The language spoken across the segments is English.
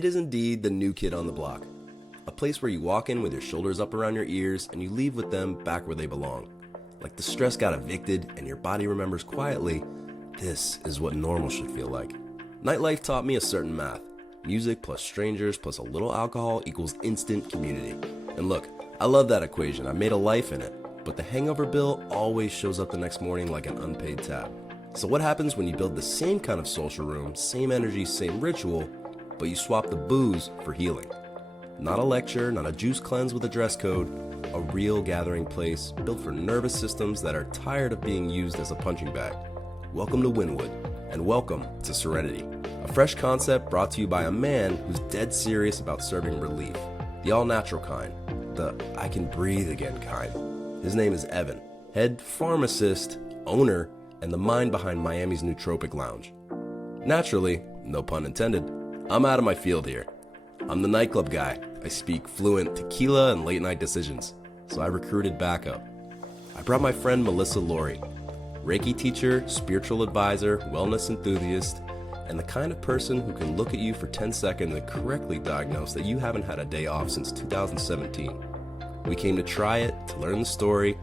It is indeed the new kid on the block. A place where you walk in with your shoulders up around your ears and you leave with them back where they belong. Like the stress got evicted and your body remembers quietly, this is what normal should feel like. Nightlife taught me a certain math. Music plus strangers plus a little alcohol equals instant community. And look, I love that equation. I made a life in it. But the hangover bill always shows up the next morning like an unpaid tab. So what happens when you build the same kind of social room, same energy, same ritual, but you swap the booze for healing? Not a lecture, not a juice cleanse with a dress code, a real gathering place built for nervous systems that are tired of being used as a punching bag. Welcome to Wynwood, and welcome to Serenity, a fresh concept brought to you by a man who's dead serious about serving relief, the all-natural kind, the I can breathe again kind. His name is Evan, head pharmacist, owner, and the mind behind Miami's nootropic lounge. Naturally, no pun intended, I'm out of my field here. I'm the nightclub guy. I speak fluent tequila and late night decisions, so I recruited backup. I brought my friend Melissa Laurie, Reiki teacher, spiritual advisor, wellness enthusiast, and the kind of person who can look at you for 10 seconds and correctly diagnose that you haven't had a day off since 2017. We came to try it, to learn the story,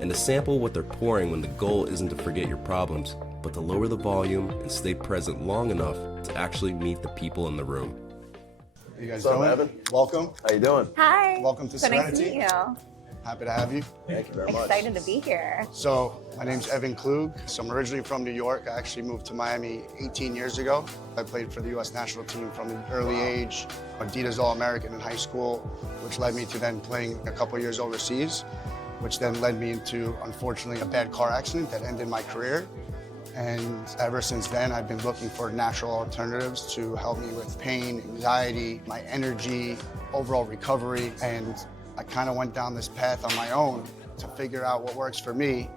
and to sample what they're pouring when the goal isn't to forget your problems, but to lower the volume and stay present long enough to actually meet the people in the room. You guys What's up, doing? Evan? Welcome. How you doing? Hi. Welcome to so Serenity. Nice to meet you. Happy to have you. Thank you very much. Excited to be here. So my name's Evan Klug. So I'm originally from New York. I actually moved to Miami 18 years ago. I played for the U.S. national team from an early age. Adidas All-American in high school, which led me to then playing a couple years overseas, which then led me into, unfortunately, a bad car accident that ended my career. And ever since then, I've been looking for natural alternatives to help me with pain, anxiety, my energy, overall recovery. And I kind of went down this path on my own to figure out what works for me.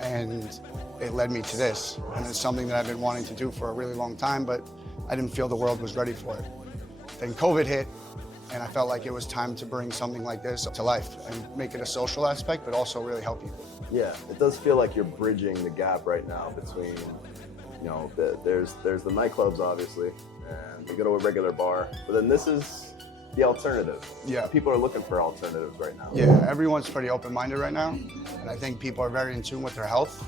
And it led me to this. And it's something that I've been wanting to do for a really long time, but I didn't feel the world was ready for it. Then COVID hit, and I felt like it was time to bring something like this to life and make it a social aspect, but also really help people. Yeah, it does feel like you're bridging the gap right now between, there's the nightclubs obviously, and you go to a regular bar, but then this is the alternative. Yeah. People are looking for alternatives right now. Yeah, everyone's pretty open-minded right now, and I think people are very in tune with their health.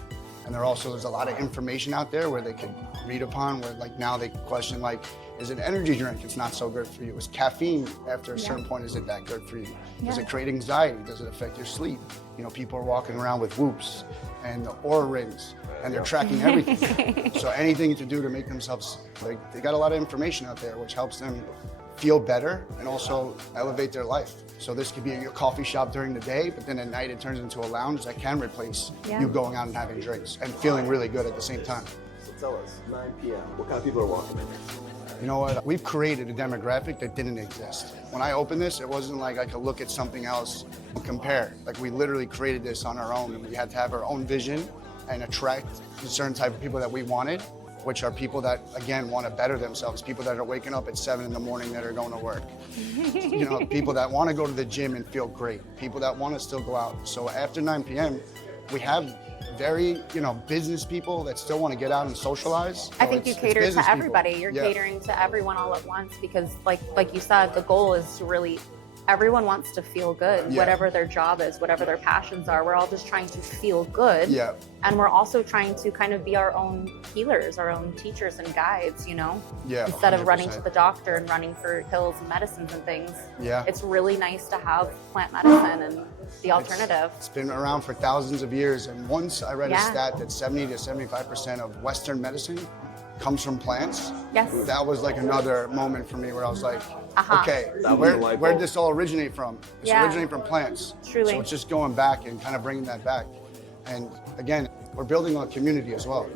And there's a lot of information out there where they could read upon, where like now they question like, is an energy drink, it's not so good for you? Is caffeine after a certain point, is it that good for you? Does it create anxiety? Does it affect your sleep? People are walking around with whoops and the aura rings, and they're tracking everything. So anything to do to make themselves, they got a lot of information out there, which helps them feel better and also elevate their life. So this could be your coffee shop during the day, but then at night it turns into a lounge that can replace you going out and having drinks and feeling really good at the same time. So tell us, 9 p.m., what kind of people are walking in here? You know what? We've created a demographic that didn't exist. When I opened this, it wasn't like I could look at something else and compare. Like we literally created this on our own, and we had to have our own vision and attract a certain type of people that we wanted, which are people that, again, want to better themselves, people that are waking up at 7 in the morning that are going to work. People that want to go to the gym and feel great, people that want to still go out. So after 9 p.m., we have very, business people that still want to get out and socialize. I think you cater to everybody. You're catering to everyone all at once because like you said, the goal is to really, everyone wants to feel good, whatever their job is, whatever their passions are. We're all just trying to feel good. Yeah. And we're also trying to kind of be our own healers, our own teachers and guides, Yeah. Instead 100%. of running to the doctor and running for pills and medicines and things. Yeah. It's really nice to have plant medicine and the alternative. It's been around for thousands of years, and once I read a stat that 70 to 75% of Western medicine comes from plants. Yes. That was like another moment for me where I was like, okay, That was the light where bulb. did this all originate from? It's originating from plants. Truly. So it's just going back and kind of bringing that back. And again, we're building a community as well.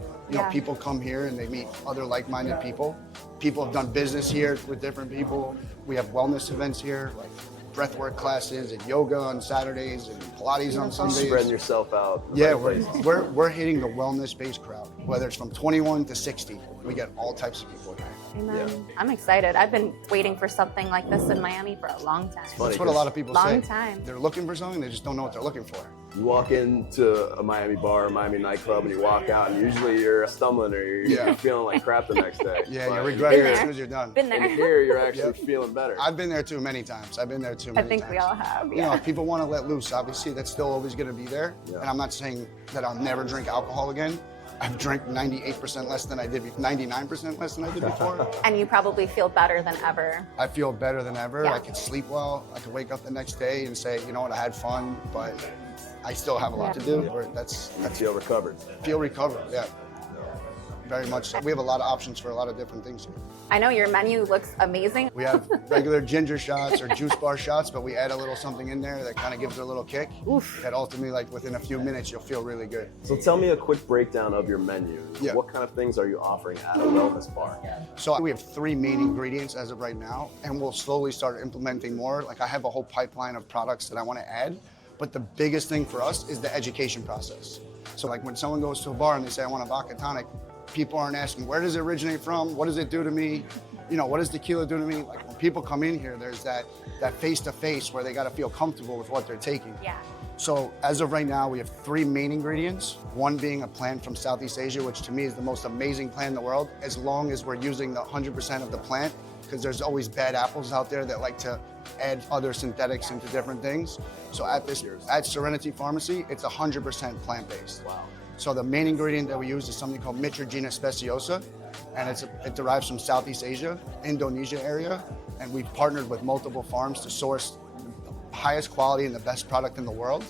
People come here and they meet other like-minded people. People have done business here with different people. We have wellness events here, like breathwork classes and yoga on Saturdays and Pilates on Sundays. Spreading yourself out. Yeah, we're hitting the wellness-based crowd, whether it's from 21 to 60. We get all types of people here. Amen. Yeah. I'm excited. I've been waiting for something like this in Miami for a long time. funny That's what a lot of people say. Long time. They're looking for something, they just don't know what they're looking for. You walk into a Miami bar, a Miami nightclub, and you walk out, and usually you're stumbling or you're feeling like crap the next day. Yeah, but you regret it as soon as you're done. Been there. And here, you're actually feeling better. I've been there too many times. I think we all have. You know, if people want to let loose, obviously that's still always going to be there. Yeah. And I'm not saying that I'll never drink alcohol again. I've drank 98% less than I did, 99% less than I did before. And you probably feel better than ever. I feel better than ever. Yeah. I can sleep well. I can wake up the next day and say, you know what, I had fun, but I still have a lot to do. Or that's You feel recovered. feel recovered. Yeah, very much so. We have a lot of options for a lot of different things here. I know your menu looks amazing. We have regular ginger shots or juice bar shots, but we add a little something in there that kind of gives it a little kick. That ultimately, like within a few minutes, you'll feel really good. So tell me a quick breakdown of your menu. Yeah. What kind of things are you offering at a wellness bar? So we have 3 main ingredients as of right now, and we'll slowly start implementing more. Like I have a whole pipeline of products that I want to add, but the biggest thing for us is the education process. So like when someone goes to a bar and they say, I want a vodka tonic, people aren't asking, where does it originate from? What does it do to me? You know, what does tequila do to me? Like when people come in here, there's that face-to-face where they got to feel comfortable with what they're taking. Yeah. So as of right now, we have 3 main ingredients, one being a plant from Southeast Asia, which to me is the most amazing plant in the world, as long as we're using the 100% of the plant, because there's always bad apples out there that like to add other synthetics into different things. So at Serenity Pharmacy, it's 100% plant-based. Wow. So the main ingredient that we use is something called Mitragina speciosa, and it derives from Southeast Asia, Indonesia area, and we've partnered with multiple farms to source the highest quality and the best product in the world.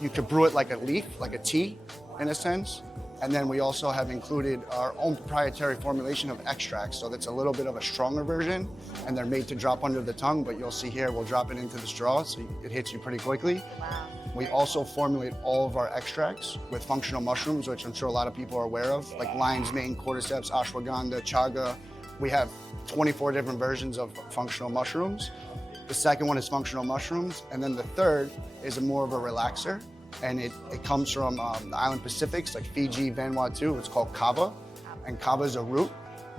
You could brew it like a leaf, like a tea, in a sense. And then we also have included our own proprietary formulation of extracts. So that's a little bit of a stronger version, and they're made to drop under the tongue, but you'll see here, we'll drop it into the straw, so it hits you pretty quickly. Wow. We also formulate all of our extracts with functional mushrooms, which I'm sure a lot of people are aware of, like lion's mane, cordyceps, ashwagandha, chaga. We have 24 different versions of functional mushrooms. The second one is functional mushrooms, and then the third is more of a relaxer. And it comes from the island Pacifics, like Fiji, Vanuatu. It's called kava, and kava is a root,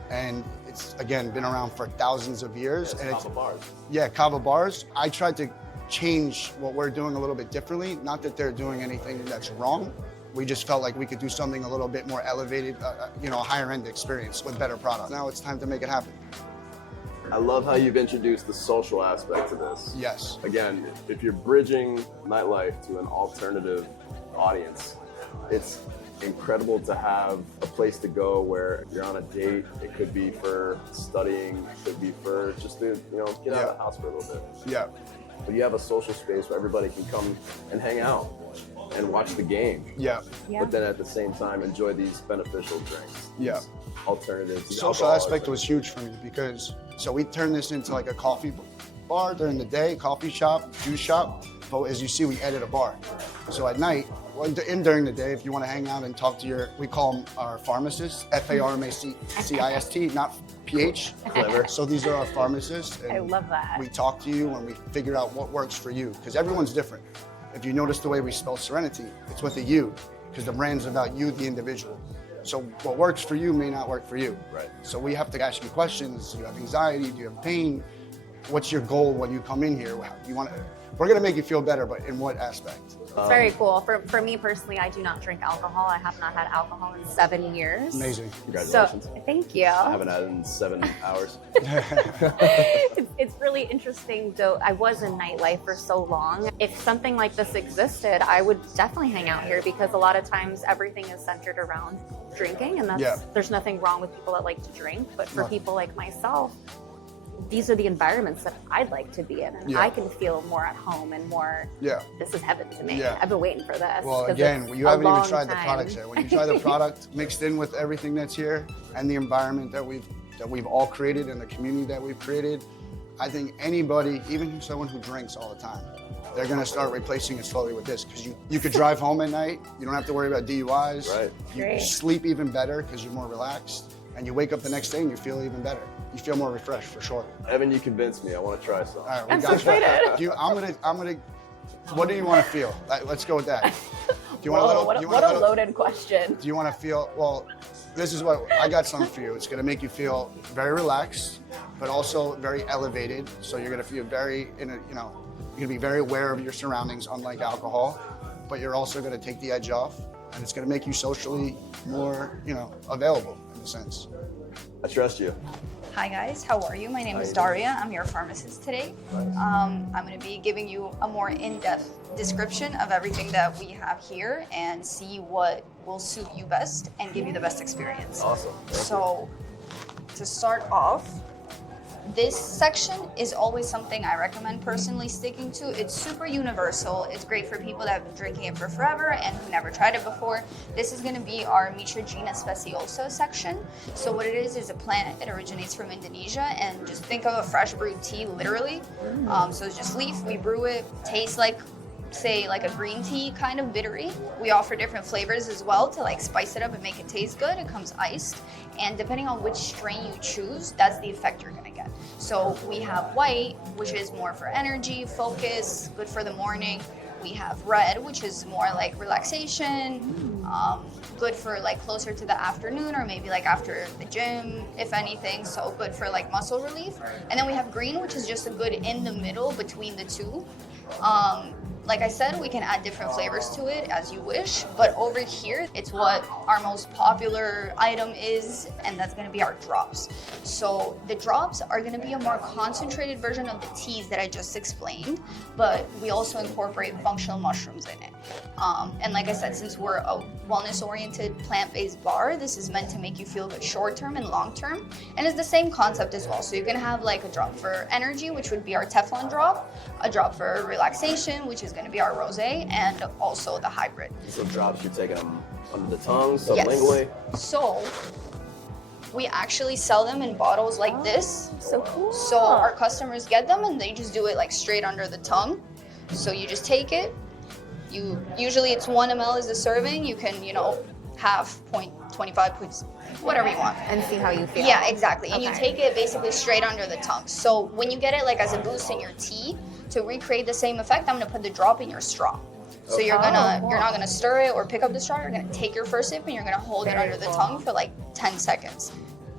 and it's again been around for thousands of years. Yeah, and kava bars. Yeah, kava bars. I tried to change what we're doing a little bit differently. Not that they're doing anything that's wrong. We just felt like we could do something a little bit more elevated, a higher end experience with better product. Now it's time to make it happen. I love how you've introduced the social aspect to this. Yes. Again, if you're bridging nightlife to an alternative audience, it's incredible to have a place to go where you're on a date. It could be for studying, it could be for just to, get out of the house for a little bit. Yeah. But you have a social space where everybody can come and hang out and watch the game. Yeah. Yeah. But then at the same time, enjoy these beneficial drinks. Yeah. Alternatives. The social aspect was huge for me because, so we turned this into like a coffee bar during the day, coffee shop, juice shop. But as you see, we added a bar. So at night, during the day, if you want to hang out and talk to we call them our pharmacists, Pharmacist, not PH. Clever. So these are our pharmacists. And I love that. We talk to you and we figure out what works for you, because everyone's different. If you notice the way we spell Serenity, it's with a U, because the brand's about you, the individual. So what works for you may not work for you. Right. So we have to ask you questions. Do you have anxiety? Do you have pain? What's your goal when you come in here? We're gonna make you feel better, but in what aspect? It's very cool. For me personally, I do not drink alcohol. I have not had alcohol in 7 years. Amazing. Congratulations. So, thank you. I haven't had it in 7 hours. It's really interesting, though. I was in nightlife for so long. If something like this existed, I would definitely hang out here, because a lot of times everything is centered around drinking, and there's nothing wrong with people that like to drink. But for people like myself, these are the environments that I'd like to be in, and I can feel more at home and more, this is heaven to me. I've been waiting for this. Well, again, you haven't even tried the products yet. When you try the product mixed in with everything that's here and the environment that we've all created and the community that we've created, I think anybody, even someone who drinks all the time, they're gonna start replacing it slowly with this, because you could drive home at night, you don't have to worry about DUIs. Right. You sleep even better because you're more relaxed, and you wake up the next day and you feel even better. You feel more refreshed, for sure. Evan, you convinced me. I want to try some. All right, I'm so excited. I'm gonna. What do you want to feel? Let's go with that. Do you want What a loaded question. Do you want to feel? Well, this is what I got. Something for you. It's gonna make you feel very relaxed, but also very elevated. So you're gonna feel you're gonna be very aware of your surroundings, unlike alcohol. but you're also going to take the edge off, and it's going to make you socially more, available in a sense. I trust you. Hi guys, how are you? My name is Daria. I'm your pharmacist today. I'm going to be giving you a more in-depth description of everything that we have here and see what will suit you best and give you the best experience. Awesome. So to start off, this section is always something I recommend personally sticking to. It's super universal. It's great for people that have been drinking it for forever and who never tried it before. This is going to be our Mitragina speciosa section. So what it is a plant. It originates from Indonesia, and just think of a fresh brewed tea, literally. So it's just leaf. We brew it. Tastes like, say, like a green tea, kind of bittery. We offer different flavors as well to like spice it up and make it taste good. It comes iced, and depending on which strain you choose, that's the effect you're gonna get. So we have white, which is more for energy, focus, good for the morning. We have red, which is more like relaxation, good for like closer to the afternoon or maybe like after the gym, if anything. So good for like muscle relief. And then we have green, which is just a good in the middle between the two. Like I said, we can add different flavors to it as you wish, but over here, it's what our most popular item is, and that's gonna be our drops. So the drops are gonna be a more concentrated version of the teas that I just explained, but we also incorporate functional mushrooms in it. And like I said, since we're a wellness-oriented plant-based bar, this is meant to make you feel good short-term and long-term, and it's the same concept as well. So you can have like a drop for energy, which would be our Teflon drop, a drop for relaxation, which is going to be our rosé, and also the hybrid. So drops, you're taking them under the tongue, sublingually? Yes. So we actually sell them in bottles like this. So cool. So our customers get them and they just do it like straight under the tongue. So you just take it. Usually it's 1 ml is the serving. You can, half, 0.25, whatever you want. And see how you feel. Yeah, exactly. And you Okay. take it basically straight under the tongue. So when you get it like as a boost in your tea, to recreate the same effect, I'm gonna put the drop in your straw. So you're not gonna stir it or pick up the straw, you're gonna take your first sip and you're gonna hold it under the tongue for like 10 seconds.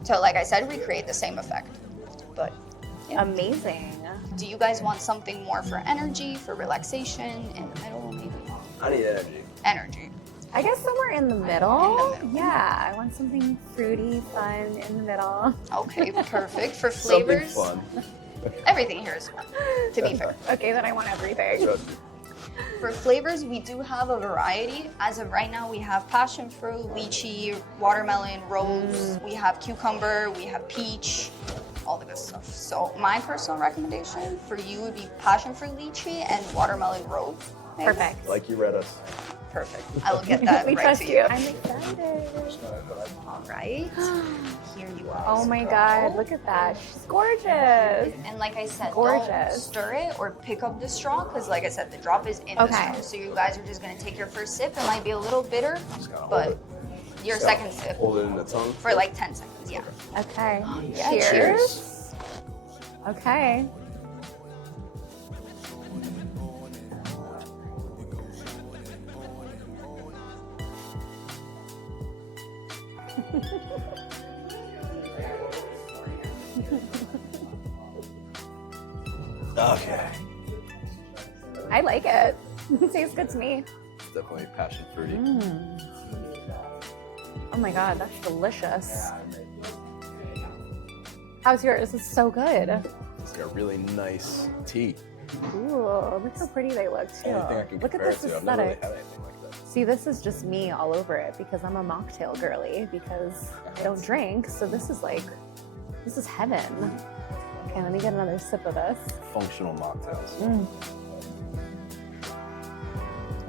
To, like I said, recreate the same effect. But yeah. Amazing. Do you guys want something more for energy, for relaxation, in the middle maybe? I need energy. Energy. I guess somewhere in the middle. In the middle. Yeah, I want something fruity, fun in the middle. Okay, perfect. For flavors, Something fun. everything here is fun, to be fair. Okay, then I want everything. Trust me. For flavors, we do have a variety. As of right now, we have passion fruit, lychee, watermelon, rose. We have cucumber, we have peach, all the good stuff. So my personal recommendation for you would be passion fruit, lychee, and watermelon rose. Maybe. Perfect. Like you read us. Perfect. I will get that We right trust to you. you. I'm excited. All right. Here you are. Oh my God, look at that. She's gorgeous. And like I said, don't Gorgeous. stir it or pick up the straw because like I said, the drop is in the Okay. straw. So you guys are just going to take your first sip. It might be a little bitter, Just gotta hold but it. your Just second gotta sip Hold it in the tongue. for like 10 seconds. Yeah. Okay. Yeah, cheers. cheers. Okay. Okay. I like it. It tastes good to me. It's definitely passion fruity. Oh my God, that's delicious. How's yours? This is so good. It's got a really nice tea. Ooh, look how pretty they look too. Anything I can Look at compare this it to. I've never really aesthetic. had anything like that. See, this is just me all over it because I'm a mocktail girly because I don't drink. So this is heaven. Okay, let me get another sip of this. Functional mocktails.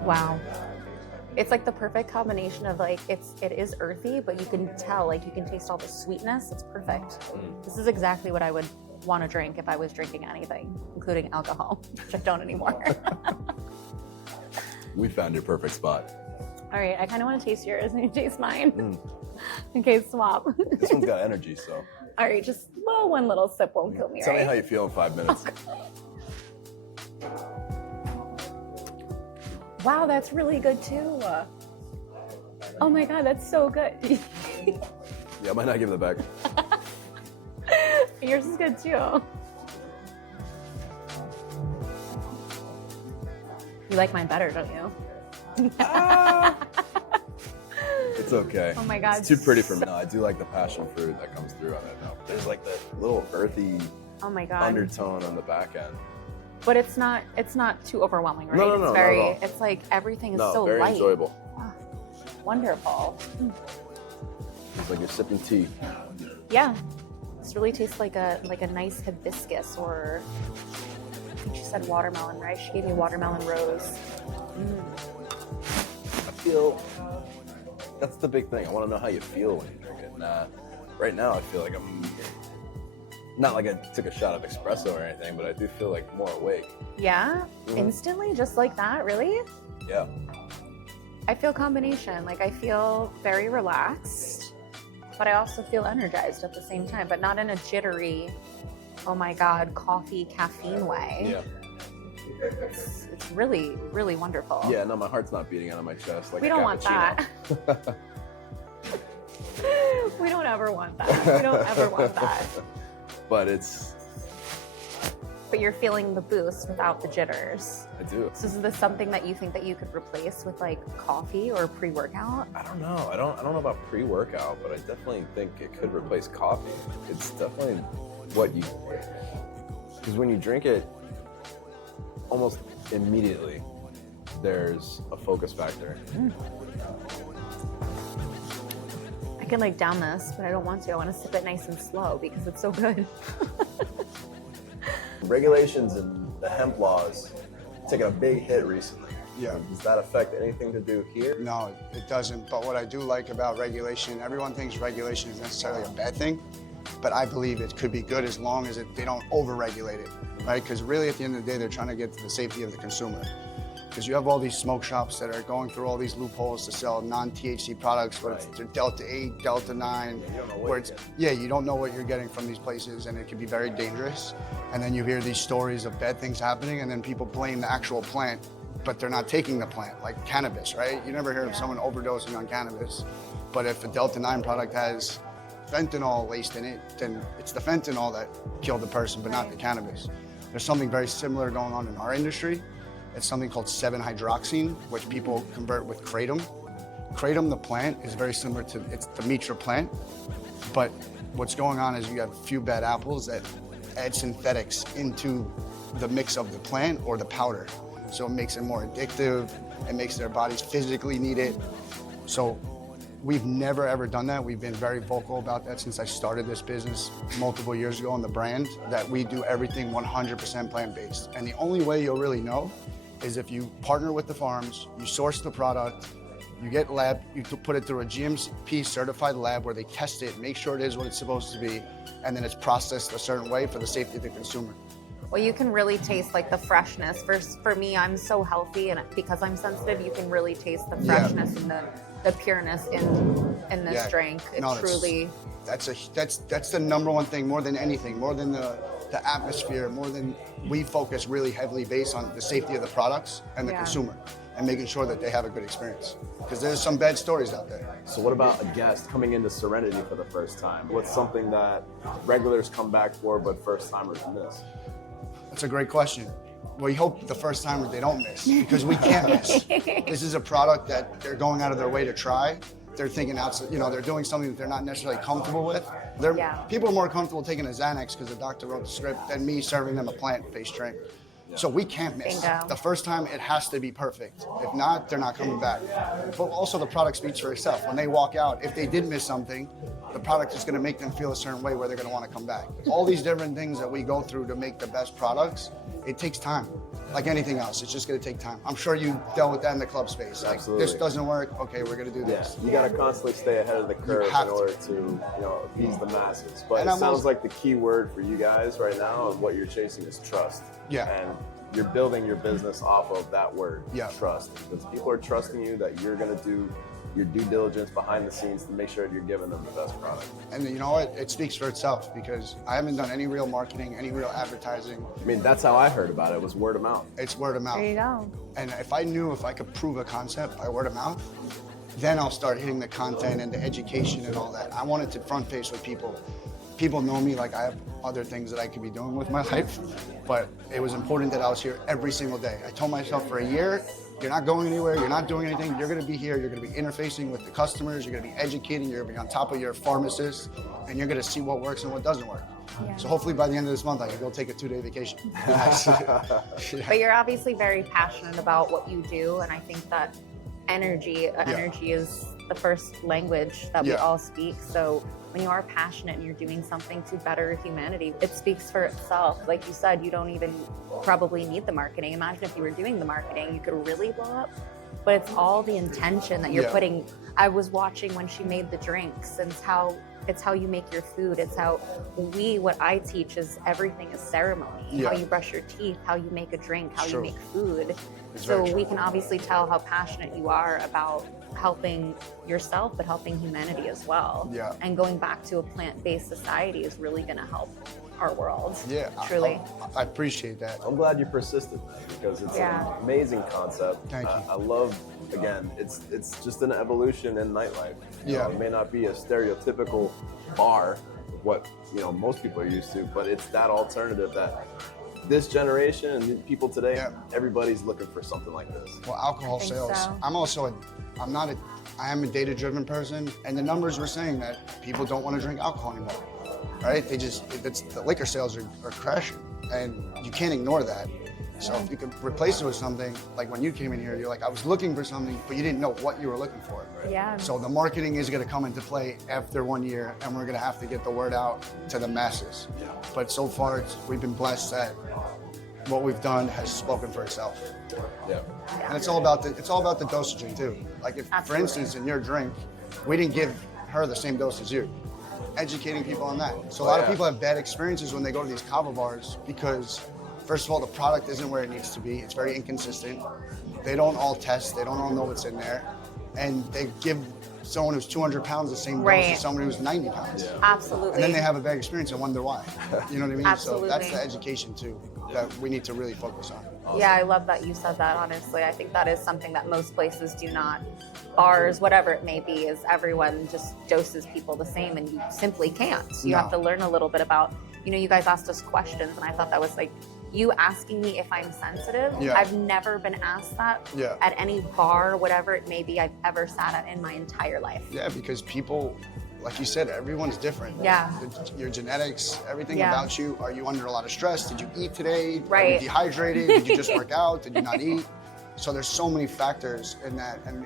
Wow. It's like the perfect combination of like, it is earthy, but you can tell, like you can taste all the sweetness. It's perfect. This is exactly what I would want to drink if I was drinking anything, including alcohol, which I don't anymore. We found your perfect spot. All right, I kind of want to taste yours and you taste mine. Okay, swap. This one's got energy, so. All right, just one little sip won't kill me, Tell me right? how you feel in 5 minutes. Wow, that's really good too. Oh my God, that's so good. Yeah, I might not give it back. Yours is good too. You like mine better, don't you? It's okay. Oh my God. It's too pretty for me. No, I do like the passion fruit that comes through on it. No, there's like the little earthy Oh my God. undertone on the back end. But it's not too overwhelming, right? No, it's not very, at all. it's like everything is No, so very light. enjoyable. Ah, wonderful. It's like you're sipping tea. Yeah. This really tastes like a nice hibiscus, or I think she said watermelon, right? She gave me watermelon rose. I feel that's the big thing. I want to know how you feel when you drink it. Right now I feel like I'm not like I took a shot of espresso or anything, but I do feel like more awake. Yeah? Instantly, just like that, really? Yeah. I feel combination. Like I feel very relaxed, but I also feel energized at the same time, but not in a jittery, oh my God, coffee, caffeine way. Yeah. It's really, really wonderful. Yeah, no, my heart's not beating out of my chest like We a don't want cappuccino. that. We don't ever want that. We don't ever want that. But it's, But you're feeling the boost without the jitters. I do. So is this something that you think that you could replace with like coffee or pre-workout? I don't know. I don't know about pre-workout, but I definitely think it could replace coffee. It's definitely what you, because when you drink it, almost immediately, there's a focus factor. I can like down this, but I don't want to. I want to sip it nice and slow because it's so good. Regulations and the hemp laws taken a big hit recently. Yeah. Does that affect anything to do here? No, it doesn't. But what I do like about regulation, everyone thinks regulation is necessarily a bad thing, but I believe it could be good as long as they don't over-regulate it, right? Because really at the end of the day, they're trying to get to the safety of the consumer. Because you have all these smoke shops that are going through all these loopholes to sell non-THC products, but it's Delta 8, Delta 9, where it's, you don't know what you're getting from these places, and it can be very dangerous. And then you hear these stories of bad things happening, and then people blame the actual plant, but they're not taking the plant, like cannabis, right? You never hear of someone overdosing on cannabis. But if a Delta 9 product has fentanyl laced in it, then it's the fentanyl that killed the person, but not the cannabis. There's something very similar going on in our industry. It's something called 7-hydroxine, which people convert with kratom. Kratom, the plant, is very similar to, it's the mitra plant, but what's going on is you have a few bad apples that add synthetics into the mix of the plant or the powder. So it makes it more addictive, it makes their bodies physically need it. So we've never ever done that. We've been very vocal about that since I started this business multiple years ago on the brand, that we do everything 100% plant-based. And the only way you'll really know is if you partner with the farms, you source the product, you get lab, you put it through a GMP certified lab where they test it, make sure it is what it's supposed to be, and then it's processed a certain way for the safety of the consumer. Well, you can really taste like the freshness. For me, I'm so healthy, and because I'm sensitive, you can really taste the freshness and the pureness in this drink. It truly. That's the number one thing, more than anything, more than the atmosphere, more than, we focus really heavily based on the safety of the products and the consumer, and making sure that they have a good experience. Because there's some bad stories out there. So what about a guest coming into Serenity for the first time? What's something that regulars come back for but first timers miss? That's a great question. We hope the first timers they don't miss, because we can't miss. This is a product that they're going out of their way to try. They're thinking outside, they're doing something that they're not necessarily comfortable with. People are more comfortable taking a Xanax because the doctor wrote the script than me serving them a plant-based drink. So we can't miss. Bingo. The first time, it has to be perfect. If not, they're not coming back. But also the product speaks for itself. When they walk out, if they did miss something, the product is going to make them feel a certain way where they're going to want to come back. All these different things that we go through to make the best products, it takes time. Like anything else, it's just going to take time. I'm sure you dealt with that in the club space. Like, Absolutely. this doesn't work, okay, we're going to do this. You got to constantly stay ahead of the curve in order to, appease the masses. But it sounds like the key word for you guys right now and what you're chasing is trust. Yeah. And you're building your business off of that word, trust. Because people are trusting you that you're going to do your due diligence behind the scenes to make sure you're giving them the best product. And you know what? It speaks for itself, because I haven't done any real marketing, any real advertising. I mean, that's how I heard about it, was word of mouth. It's word of mouth. There you go. And if I could prove a concept by word of mouth, then I'll start hitting the content and the education and all that. I wanted to front face with people. People know me like I have other things that I could be doing with my life, but it was important that I was here every single day. I told myself for a year, You're not going anywhere. You're not doing anything. You're going to be here. You're going to be interfacing with the customers. You're going to be educating. You're going to be on top of your pharmacists, and you're going to see what works and what doesn't work. Yeah. So hopefully by the end of this month, I can go take a 2-day vacation. Nice. But you're obviously very passionate about what you do, and I think that energy is the first language that we all speak. So when you are passionate and you're doing something to better humanity, it speaks for itself. Like you said, you don't even probably need the marketing. Imagine if you were doing the marketing, you could really blow up. But it's all the intention that you're putting. I was watching when she made the drinks, and it's how you make your food. It's how what I teach is everything is ceremony. How you brush your teeth, how you make a drink, how you make food. So we can obviously tell how passionate you are about helping yourself, but helping humanity as well. Yeah. And going back to a plant-based society is really going to help our world. Yeah, truly. I appreciate that. I'm glad you persisted, because it's an amazing concept. Thank you. I love, again, it's just an evolution in nightlife. You know, it may not be a stereotypical bar, what most people are used to, but it's that alternative that this generation and people today, everybody's looking for something like this. Well, alcohol sales. So. I am a data-driven person, and the numbers were saying that people don't want to drink alcohol anymore, right? The liquor sales are crashing, and you can't ignore that. So if you could replace it with something, like when you came in here, you're like, I was looking for something, but you didn't know what you were looking for. Right? Yeah. So the marketing is going to come into play after 1 year, and we're going to have to get the word out to the masses. Yeah. But so far, we've been blessed that what we've done has spoken for itself. Yeah. And it's all about the dosaging too. Like if, for instance, in your drink, we didn't give her the same dose as you. Educating people on that. So a lot of people have bad experiences when they go to these kava bars because, first of all, the product isn't where it needs to be. It's very inconsistent. They don't all test. They don't all know what's in there. And they give someone who's 200 pounds the same dose as someone who's 90 pounds. Yeah. Absolutely. And then they have a bad experience and wonder why. You know what I mean? Absolutely. So that's the education too that we need to really focus on. Awesome. Yeah, I love that you said that, honestly. I think that is something that most places do not. Bars, whatever it may be, is everyone just doses people the same, and you simply can't. You have to learn a little bit about, you guys asked us questions, and I thought that was like, you asking me if I'm sensitive. I've never been asked that at any bar, whatever it may be I've ever sat at in my entire life. Yeah, because people, like you said, everyone's different. Yeah. Your genetics, everything about you. Are you under a lot of stress? Did you eat today? Right. Are you dehydrated? Did you just work out? Did you not eat? So there's so many factors in that. And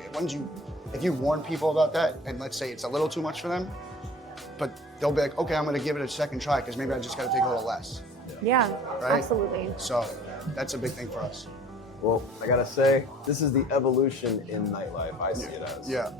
if you warn people about that, and let's say it's a little too much for them, but they'll be like, okay, I'm going to give it a second try because maybe I just got to take a little less. Yeah, right? Absolutely. So that's a big thing for us. Well, I gotta say, this is the evolution in nightlife. I see it as. Yeah.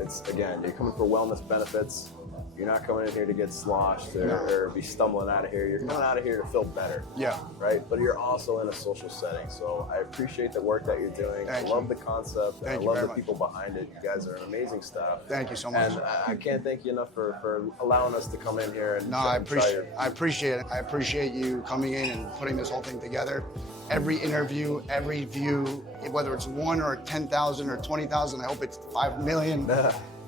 It's, again, you're coming for wellness benefits. You're not coming in here to get sloshed or be stumbling out of here. You're coming out of here to feel better. Yeah. Right? But you're also in a social setting. So I appreciate the work that you're doing. I love the concept. I love the people behind it. You guys are an amazing staff. Thank you so much. And I can't thank you enough for allowing us to come in here and I appreciate it. I appreciate you coming in and putting this whole thing together. Every interview, every view, whether it's 1 or 10,000 or 20,000, I hope it's 5 million.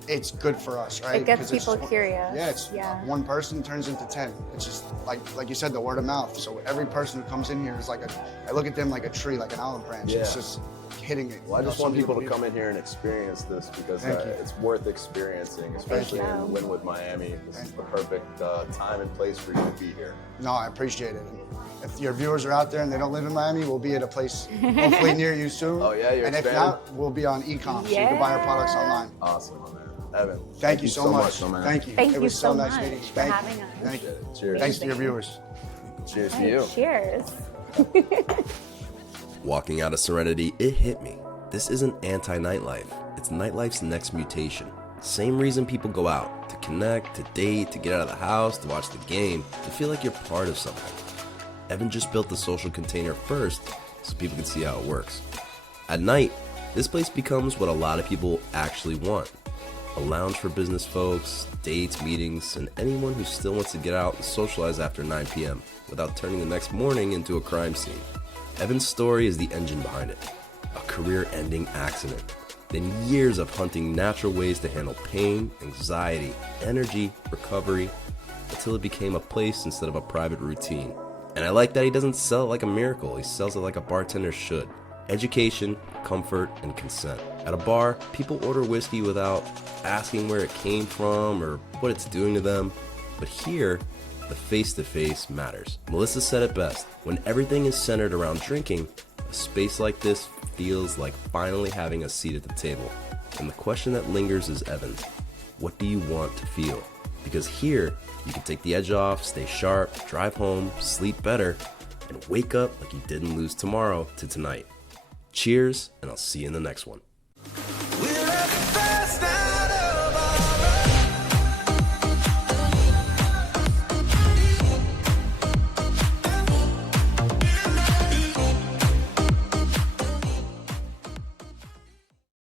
It's good for us, right? It gets people curious. Yeah, one person turns into 10. It's just like you said, the word of mouth. So every person who comes in here is I look at them like a tree, like an olive branch. Yeah. It's just hitting it. Well, I just want people to come in here and experience this because it's worth experiencing, especially in Wynwood, Miami. This is the perfect time and place for you to be here. No, I appreciate it. And if your viewers are out there and they don't live in Miami, we'll be at a place hopefully near you soon. Oh yeah, you're And expanding? if not, we'll be on e-com, so you can buy our products online. Awesome, man. Evan, thank you so much. man. Thank you. Thank it you was so nice much meeting you. for having us. Thank you. Cheers. Thanks to your viewers. Cheers to you. Cheers. Walking out of Serenity, it hit me. This isn't anti-nightlife. It's nightlife's next mutation. Same reason people go out, to connect, to date, to get out of the house, to watch the game, to feel like you're part of something. Evan just built the social container first so people can see how it works. At night, this place becomes what a lot of people actually want. A lounge for business folks, dates, meetings, and anyone who still wants to get out and socialize after 9 p.m. without turning the next morning into a crime scene. Evan's story is the engine behind it. A career-ending accident. Then years of hunting natural ways to handle pain, anxiety, energy, recovery, until it became a place instead of a private routine. And I like that he doesn't sell it like a miracle, he sells it like a bartender should. Education, comfort, and consent. At a bar, people order whiskey without asking where it came from or what it's doing to them. But here, the face-to-face matters. Melissa said it best: when everything is centered around drinking, a space like this feels like finally having a seat at the table. And the question that lingers is Evan's: what do you want to feel? Because here, you can take the edge off, stay sharp, drive home, sleep better, and wake up like you didn't lose tomorrow to tonight. Cheers, and I'll see you in the next one.